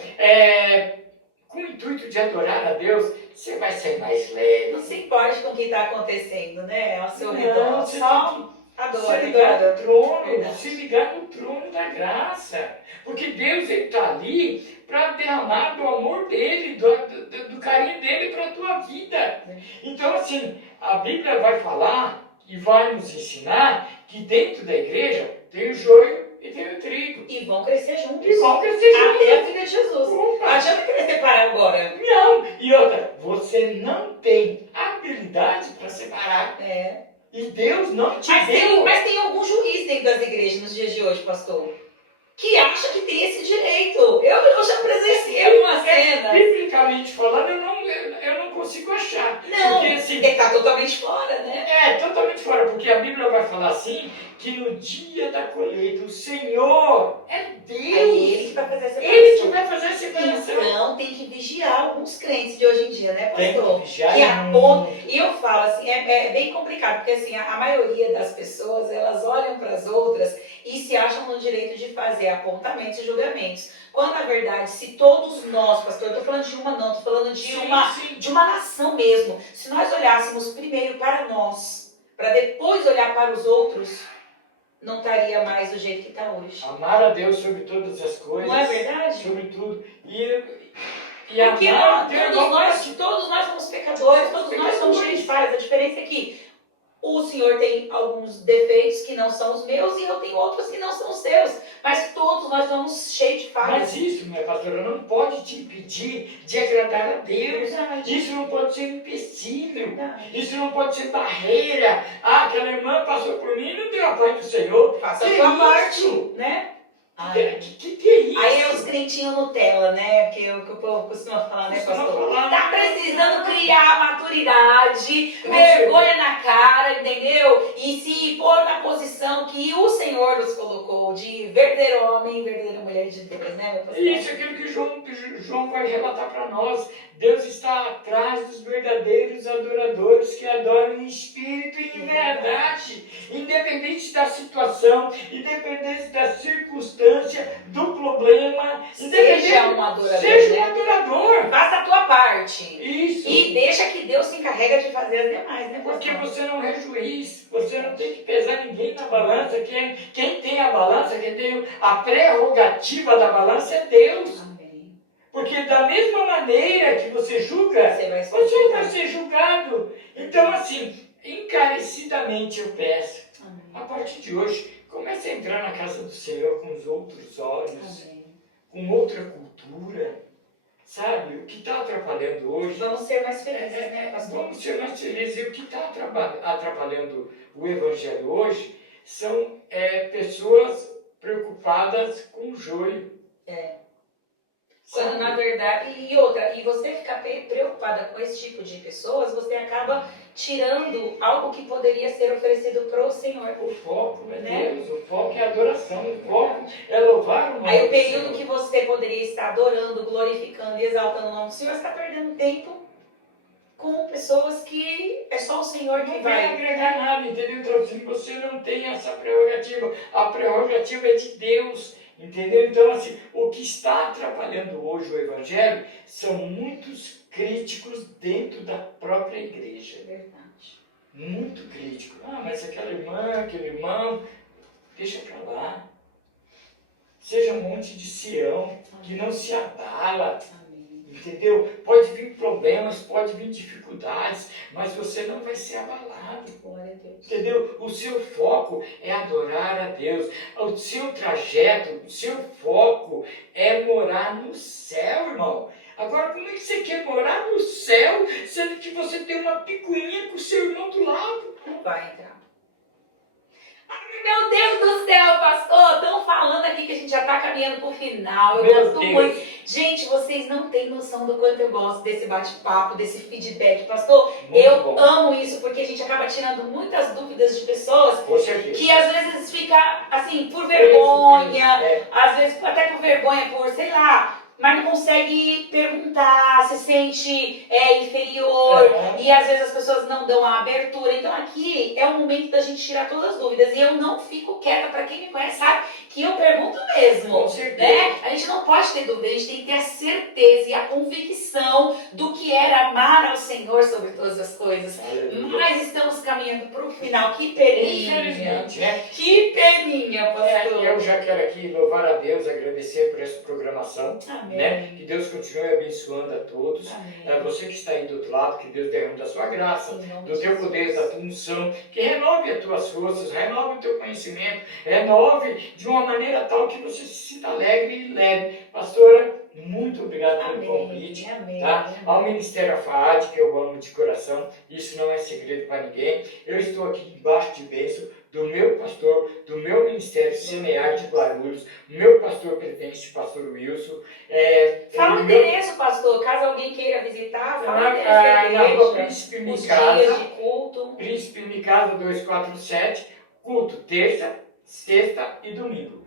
com o intuito de adorar a Deus, você vai ser mais leve. Não se importe com o que está acontecendo, né? Ao seu Não, redor. você Só adora, se ligar no adora. trono, Verdade. se ligar no trono da graça. Porque Deus está ali para derramar do amor dele, do carinho dele para a tua vida. Então, assim, a Bíblia vai falar e vai nos ensinar que dentro da igreja tem o joio e tem o trigo. E vão crescer juntos. E vão crescer juntos. Até a vida de Jesus. Não Opa. adianta querer separar agora. Não! E outra, você não tem habilidade para separar. É. E Deus não te Mas deu. tem algum juiz dentro das igrejas nos dias de hoje, pastor, que acha que tem esse direito. Eu já presenciei uma cena. Biblicamente falando, eu não consigo achar. Não, Porque assim, ele está totalmente fora, né? totalmente fora, porque a Bíblia vai falar assim, que no dia da colheita, o Senhor é Deus. É ele que vai fazer essa Ele que separação. vai fazer a separação. Então tem que vigiar alguns crentes de hoje em dia, né, Tem que pastor? vigiar. Que apontam. E eu falo assim, é bem complicado, porque assim, a maioria das pessoas, elas olham para as outras e se acham no direito de fazer apontamentos e julgamentos. Quando na verdade, se todos nós, pastor, eu estou falando de uma não, estou falando de uma nação mesmo. Se nós olhássemos primeiro para nós, para depois olhar para os outros, não estaria mais do jeito que está hoje. Amar a Deus sobre todas as coisas. Não é verdade? Sobre tudo. E Porque amar o teu irmão todos nós somos pecadores, todos nós somos cheios de falhas. A diferença é que o Senhor tem alguns defeitos que não são os meus e eu tenho outros que não são os seus. Mas todos nós somos cheios de falhas. Mas isso, minha pastora, não pode te impedir de agradar a Deus. Verdade. Isso não pode ser empecilho. Verdade. Isso não pode ser barreira. Ah, aquela irmã passou por mim e não deu a paz do Senhor. Faça a Que sua isso? parte, né? Que é isso? Aí é os crentinhos Nutella, né? Porque é o que o povo costuma falar, né, Costuma pastor? falar. Tá precisando criar maturidade, Com vergonha na cara, entendeu? E se pôr na posição que o Senhor nos colocou. colocou de verdadeiro homem e verdadeira mulher de Deus, né, meu pastor? Isso, aquilo que João vai relatar para nós. Deus está atrás dos verdadeiros adoradores que adoram em espírito e em verdade. Independente da situação, independente da circunstância, do problema. Seja um adorador. Seja um né? adorador. Faça a tua parte. Isso. E deixa que Deus se encarrega de fazer as demais, né, pastor? Porque você não é juiz, você não tem que pesar ninguém na balança. Quem tem a balança, quem tem a prerrogativa da balança é Deus. Amém. Porque da mesma maneira que você julga, você vai ser julgado. Então, assim, encarecidamente eu peço, Amém. a partir de hoje, comece a entrar na casa do Senhor com os outros olhos, Amém. com outra cultura. Sabe, o que está atrapalhando hoje... Vamos ser mais felizes, né, pastor? Vamos ser mais felizes. E o que está atrapalhando o Evangelho hoje são pessoas preocupadas com o joio. Quando na verdade, e você ficar preocupada com esse tipo de pessoas, você acaba tirando algo que poderia ser oferecido para o Senhor. O foco é Né? Deus, o foco é adoração, o foco é louvar o nome Aí o do período Senhor. que você poderia estar adorando, glorificando e exaltando o nome do Senhor, você está perdendo tempo com pessoas que é só o Senhor que Não vai vai. agregar nada, entendeu? Então, assim, você não tem essa prerrogativa. A prerrogativa é de Deus, entendeu? Então, assim, o que está atrapalhando hoje o Evangelho são muitos críticos dentro da própria igreja. É verdade. Muito crítico. Ah, mas aquela irmã, aquele irmão, deixa pra lá. Seja um monte de Sião, que não se abala. Amém. Entendeu? Pode vir problemas, pode vir dificuldades, mas você não vai ser abalado. Glória a Deus. Entendeu? O seu foco é adorar a Deus. O seu trajeto, o seu foco é morar no céu, irmão. Agora, como é que você quer morar no céu, sendo que você tem uma picuinha com o seu irmão do lado? Não vai entrar. Ai, meu Deus do céu, pastor! Estão falando aqui que a gente já está caminhando para o final. Eu Meu gosto Deus. muito. Gente, vocês não têm noção do quanto eu gosto desse bate-papo, desse feedback. Pastor, Muito eu bom. amo isso, porque a gente acaba tirando muitas dúvidas de pessoas Com certeza. que às vezes fica assim, por vergonha, É. às vezes até por vergonha, por sei lá, mas não consegue perguntar, se sente inferior, É. e às vezes as pessoas não dão a abertura. Então aqui é o momento da gente tirar todas as dúvidas, e eu não fico quieta. Para quem me conhece sabe que eu pergunto mesmo. Com certeza. Né? A gente não pode ter dúvida, a gente tem que ter a certeza e a convicção do que era amar ao Senhor sobre todas as coisas. Aleluia. Mas estamos caminhando para o final. Que peninha! Infelizmente, né? Que peninha, pastor! Eu já quero aqui louvar a Deus, agradecer por essa programação, Amém. né? Que Deus continue abençoando a todos. Amém. Você que está aí do outro lado, que Deus derrame da sua graça, Em nome do de teu Jesus. poder, da tua unção, que renove as tuas forças, renove o teu conhecimento, renove de uma maneira tal que você se sinta alegre e leve. Pastora, muito obrigado pelo convite. Amém. Tá? Amém. Ao Ministério AFAAD, que eu amo de coração, isso não é segredo para ninguém. Eu estou aqui embaixo de bênção do meu pastor, do meu Ministério Semear de Guarulhos, meu pastor presidente, pastor Wilson. Fala o meu- endereço, pastor, caso alguém queira visitar, fala o endereço da na rua igreja, Príncipe os Micasa, dias de culto. Príncipe Micasa 247, culto terça, sexta e domingo.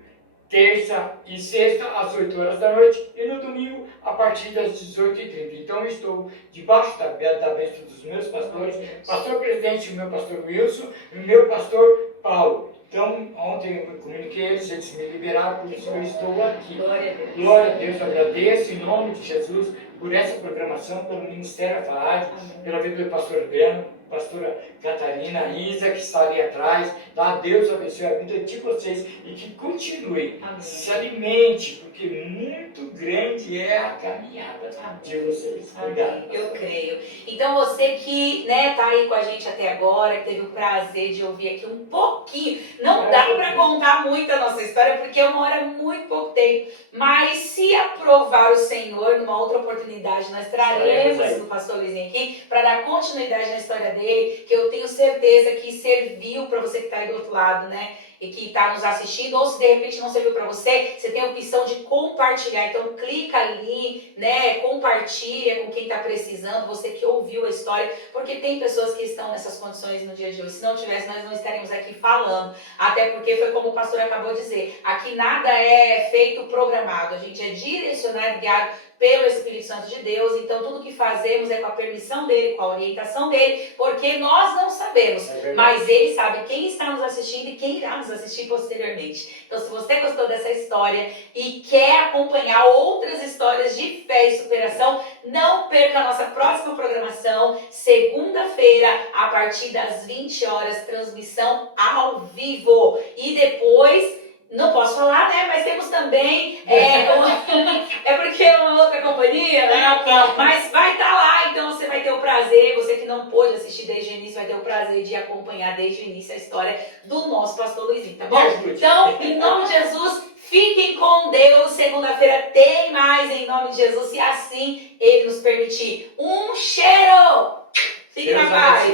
Terça e sexta, às 8 horas da noite, e no domingo, a partir das 18h30. Então, eu estou debaixo da bênção dos meus pastores, pastor presidente, meu pastor Wilson, e meu pastor Paulo. Então, ontem eu comuniquei eles me liberaram, por isso eu estou aqui. Glória a Deus. Glória a Deus, agradeço em nome de Jesus por essa programação, pelo Ministério AFAAD, Amém. pela vida do pastor Breno, pastora Catarina, Isa, que está ali atrás. Tá? Deus abençoe a vida de vocês e que continue. Amém. Se alimente, porque muito grande é a caminhada de vocês. Obrigado. Amém. Eu creio. Então você que tá aí com a gente até agora, que teve o prazer de ouvir aqui um pouquinho, não dá para contar muito a nossa história, porque é uma hora muito pouco tempo, mas se aprovar o Senhor, numa outra oportunidade, nós traremos o pastor Luizinho aqui para dar continuidade na história dele, que eu tenho certeza que serviu para você que está aí do outro lado, né? e que está nos assistindo, ou se de repente não serviu para você, você tem a opção de compartilhar. Então clica ali, né? Compartilha com quem está precisando, você que ouviu a história, porque tem pessoas que estão nessas condições no dia de hoje. Se não tivesse, nós não estaríamos aqui falando. Até porque foi como o pastor acabou de dizer, aqui nada é feito programado, a gente é direcionado, guiado pelo Espírito Santo de Deus, então tudo que fazemos é com a permissão dele, com a orientação dele, porque nós não sabemos, mas ele sabe quem está nos assistindo e quem irá nos assistir posteriormente. Então, se você gostou dessa história e quer acompanhar outras histórias de fé e superação, não perca a nossa próxima programação, segunda-feira, a partir das 20 horas, transmissão ao vivo. E depois, não posso falar, né? Mas temos também, é porque é uma outra companhia, né? Mas vai estar lá, então você vai ter o prazer, você que não pôde assistir desde o início, vai ter o prazer de acompanhar desde o início a história do nosso pastor Luizinho, tá bom? Então, em nome de Jesus, fiquem com Deus. Segunda-feira tem mais, em nome de Jesus, se assim Ele nos permitir. Um cheiro! Fique na paz!